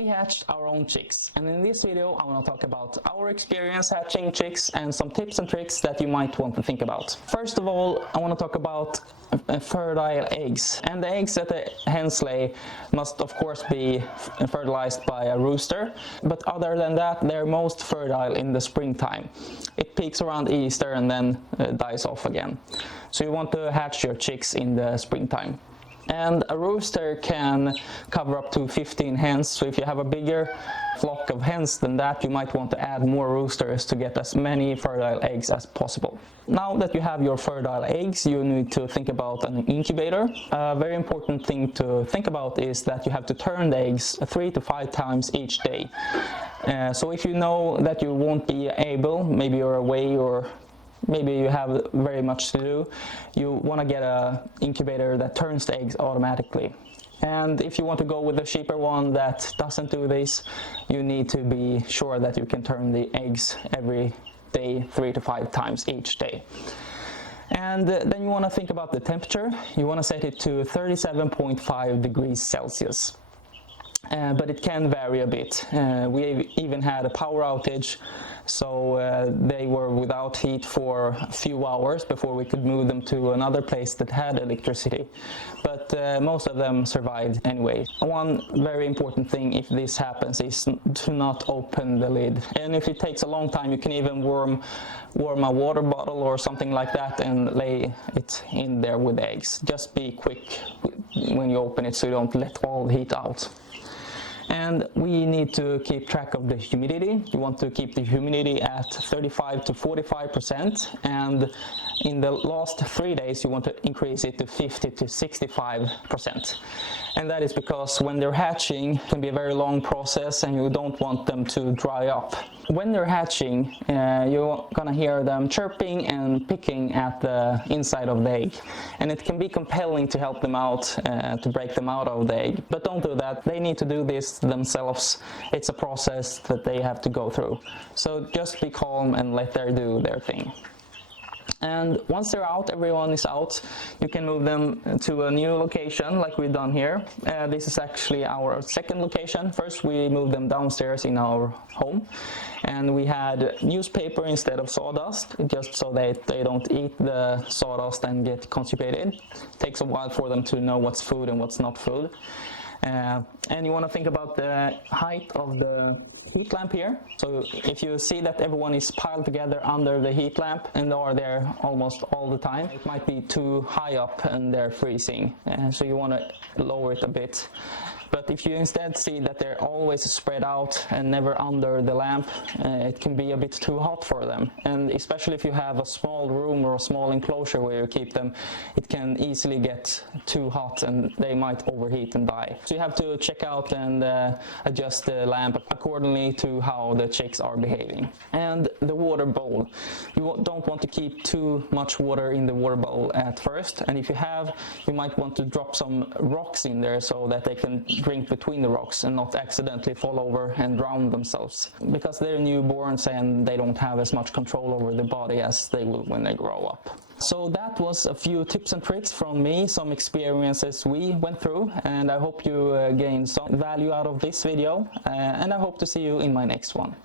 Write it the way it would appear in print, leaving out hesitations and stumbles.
We hatched our own chicks, and in this video I want to talk about our experience hatching chicks and some tips and tricks that you might want to think about. First of all, I want to talk about fertile eggs, and the eggs that the hens lay must of course be fertilized by a rooster, but other than that they're most fertile in the springtime. It peaks around Easter and then dies off again. So you want to hatch your chicks in the springtime. And a rooster can cover up to 15 hens, so if you have a bigger flock of hens than that, you might want to add more roosters to get as many fertile eggs as possible. Now that you have your fertile eggs, you need to think about an incubator. A very important thing to think about is that you have to turn the eggs 3 to 5 times each day. So if you know that you won't be able, maybe you're away or maybe you have very much to do, you want to get an incubator that turns the eggs automatically. And if you want to go with a cheaper one that doesn't do this, you need to be sure that you can turn the eggs every day 3 to 5 times each day. And then you want to think about the temperature. You want to set it to 37.5 degrees Celsius. But it can vary a bit. We even had a power outage, so they were without heat for a few hours before we could move them to another place that had electricity. But most of them survived anyway. One very important thing if this happens is to not open the lid. And if it takes a long time, you can even warm a water bottle or something like that and lay it in there with eggs. Just be quick when you open it so you don't let all the heat out. And we need to keep track of the humidity. You want to keep the humidity at 35 to 45%, and in the last 3 days you want to increase it to 50 to 65%. And that is because when they're hatching, it can be a very long process and you don't want them to dry up. When they're hatching, you're gonna hear them chirping and picking at the inside of the egg. And it can be compelling to help them out, to break them out of the egg. But don't do that. They need to do this themselves. It's a process that they have to go through. So just be calm and let them do their thing. And once they're out, everyone is out, you can move them to a new location like we've done here. This is actually our second location. First we moved them downstairs in our home, and we had newspaper instead of sawdust, just so that they don't eat the sawdust and get constipated. It takes a while for them to know what's food and what's not food. And you want to think about the height of the heat lamp here. So if you see that everyone is piled together under the heat lamp and are there almost all the time, it might be too high up and they're freezing. So you want to lower it a bit. But if you instead see that they're always spread out and never under the lamp, it can be a bit too hot for them. And especially if you have a small room or a small enclosure where you keep them, it can easily get too hot and they might overheat and die. So you have to check out and adjust the lamp accordingly to how the chicks are behaving. And the water bowl. You don't want to keep too much water in the water bowl at first. And if you have, you might want to drop some rocks in there so that they can drink between the rocks and not accidentally fall over and drown themselves, because they're newborns and they don't have as much control over the body as they will when they grow up. So that was a few tips and tricks from me, some experiences we went through, and I hope you gained some value out of this video, and I hope to see you in my next one.